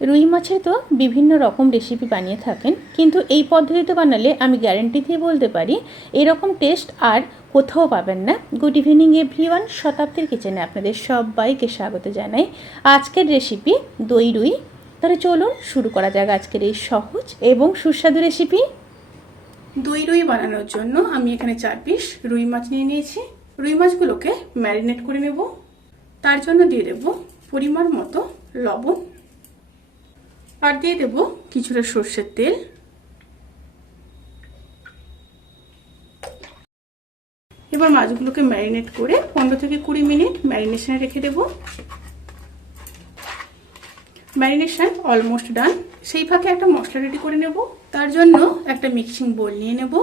রুই মাছের তো বিভিন্ন রকম রেসিপি বানিয়ে থাকেন, কিন্তু এই পদ্ধতিতে বানালে আমি গ্যারেন্টি দিয়ে বলতে পারি এরকম টেস্ট আর কোথাও পাবেন না। গুড ইভিনিং এভরিওয়ান, শতাব্দীর কিচেনে আপনাদের সবাইকে স্বাগত জানাই। আজকের রেসিপি দই রুই। তাহলে চলুন শুরু করা যাক আজকের এই সহজ এবং সুস্বাদু রেসিপি। দই রুই বানানোর জন্য আমি এখানে 4 পিস রুই মাছ নিয়ে নিয়েছি। রুই মাছগুলোকে ম্যারিনেট করে নেব। তার জন্য দিয়ে দেব পরিমাণ মতো লবণ, আর দিয়ে দেব কিছুটা সর্ষের তেল। এবার মাছগুলোকে ম্যারিনেট করে 15 থেকে 20 মিনিট ম্যারিনেশনে রেখে দেব। Marination almost done. সেই ফাঁকে একটা মশলা রেডি করে নেব। তার জন্য একটা মিক্সিং বোল নিয়ে নেব।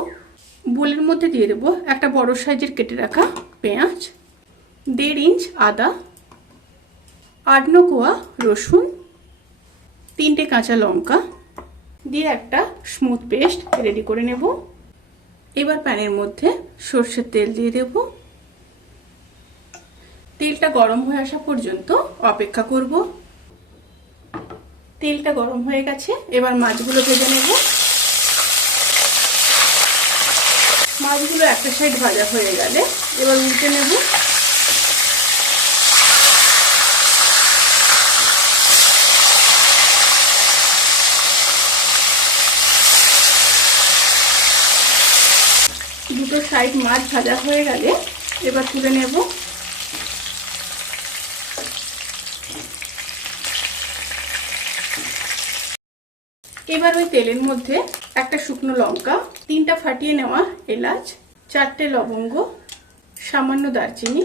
বোলের মধ্যে দিয়ে দেব একটা বড় সাইজের কেটে রাখা পেঁয়াজ, 1.5 ইঞ্চ আদা, 8-9 কোয়া রসুন, 3টে কাঁচা লঙ্কা দিয়ে একটা স্মুথ পেস্ট রেডি করে নেব। এবার প্যানের মধ্যে সর্ষের তেল দিয়ে দেব। তেলটা গরম হয়ে আসা পর্যন্ত অপেক্ষা করব। তেলটা গরম হয়ে গেছে, এবার মাছগুলো ভেজে নেব। মাছগুলো একটা সাইড ভাজা হয়ে গেলে এবার উল্টে নেব। দুটো সাইড মাছ ভাজা হয়ে গেলে এবার তুলে নেব। এবার ওই তেলের মধ্যে একটা শুকনো লঙ্কা, 3টা ফাটিয়ে নেওয়া এলাচ, 4টে লবঙ্গ, সামান্য দারচিনি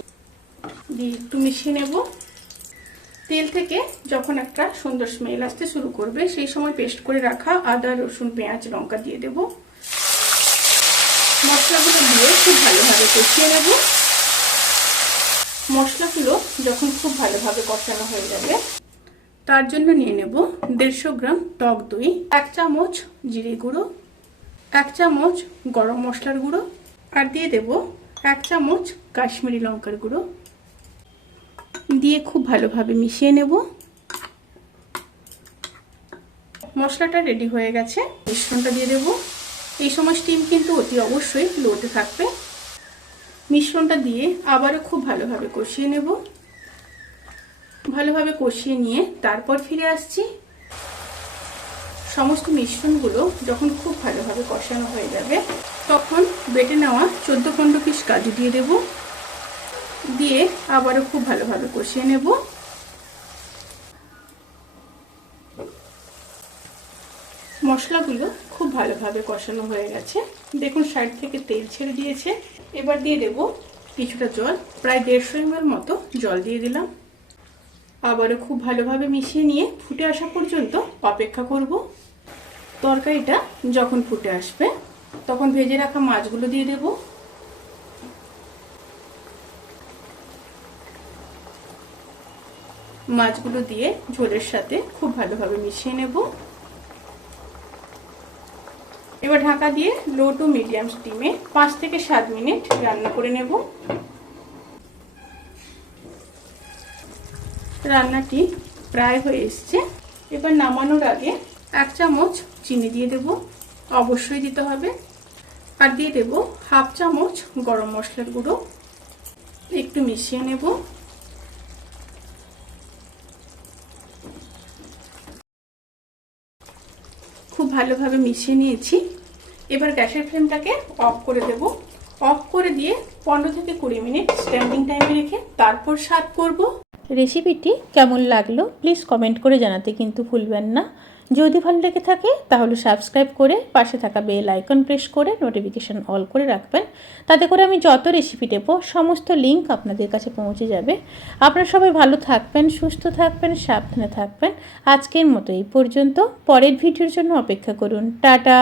দিয়ে একটু মিশিয়ে নেব। তেল থেকে যখন একটা সুন্দর স্মেল আসতে শুরু করবে সেই সময় পেস্ট করে রাখা আদা, রসুন, পেঁয়াজ, লঙ্কা দিয়ে দেব। মশলাগুলো দিয়ে খুব ভালোভাবে কষিয়ে নেব। মশলাগুলো যখন খুব ভালোভাবে কষানো হয়ে যাবে তার জন্য নিয়ে নেব 150 গ্রাম টক দই, 1 চামচ জিরে গুঁড়ো, 1 চামচ গরম মশলার গুঁড়ো, আর দিয়ে দেব 1 চামচ কাশ্মীরি লঙ্কার গুঁড়ো দিয়ে খুব ভালোভাবে মিশিয়ে নেব। মশলাটা রেডি হয়ে গেছে, মিশ্রণটা দিয়ে দেব। এই সময় স্টিম কিন্তু অতি অবশ্যই লোতে থাকবে। মিশ্রণটা দিয়ে আবারও খুব ভালোভাবে কষিয়ে নেব। ভালোভাবে কষিয়ে নিয়ে তারপর ফিরে আসছি। সমস্ত মিশ্রণগুলো যখন খুব ভালোভাবে কষানো হয়ে যাবে তখন বেটে নেওয়া 14-15 পিস কাজু দিয়ে দেব। দিয়ে আবারও খুব ভালোভাবে কষিয়ে নেব। মশলাগুলো খুব ভালোভাবে কষানো হয়ে গেছে, দেখুন সাইড থেকে তেল ছেড়ে দিয়েছে। এবার দিয়ে দেব কিছুটা জল, প্রায় 150 ml মতো জল দিয়ে দিলাম। আবারও খুব ভালোভাবে মিশিয়ে নিয়ে ফুটে আসা পর্যন্ত অপেক্ষা করব। তরকারিটা যখন ফুটে আসবে তখন ভেজে রাখা মাছগুলো দিয়ে দেব। মাছগুলো দিয়ে ঝোলের সাথে খুব ভালোভাবে মিশিয়ে নেব। এবার ঢাকা দিয়ে লো টু মিডিয়াম স্টিমে 5 থেকে 7 মিনিট রান্না করে নেব। রান্নাটি প্রায় হয়ে এসছে। এবার নামানোর আগে 1 চামচ চিনি দিয়ে দেব, অবশ্যই দিতে হবে। আর দিয়ে দেব 1/2 চামচ গরম মশলার গুঁড়ো, একটু মিশিয়ে নেব। খুব ভালোভাবে মিশিয়ে নিয়েছি। এবার গ্যাসের ফ্লেমটাকে অফ করে দেব। অফ করে দিয়ে 15 থেকে 20 মিনিট স্ট্যান্ডিং টাইমে রেখে তারপর সার্ভ করব। রেসিপিটি কেমন লাগলো প্লিজ কমেন্ট করে জানাতে কিন্তু ভুলবেন না। যদি ভালো লেগে থাকে তাহলে সাবস্ক্রাইব করে পাশে থাকা বেল আইকন প্রেস করে নোটিফিকেশান অল করে রাখবেন। তাতে করে আমি যত রেসিপি দেবো সমস্ত লিঙ্ক আপনাদের কাছে পৌঁছে যাবে। আপনারা সবাই ভালো থাকবেন, সুস্থ থাকবেন, সাবধানে থাকবেন। আজকের মতো এই পর্যন্ত। পরের ভিডিওর জন্য অপেক্ষা করুন। টাটা।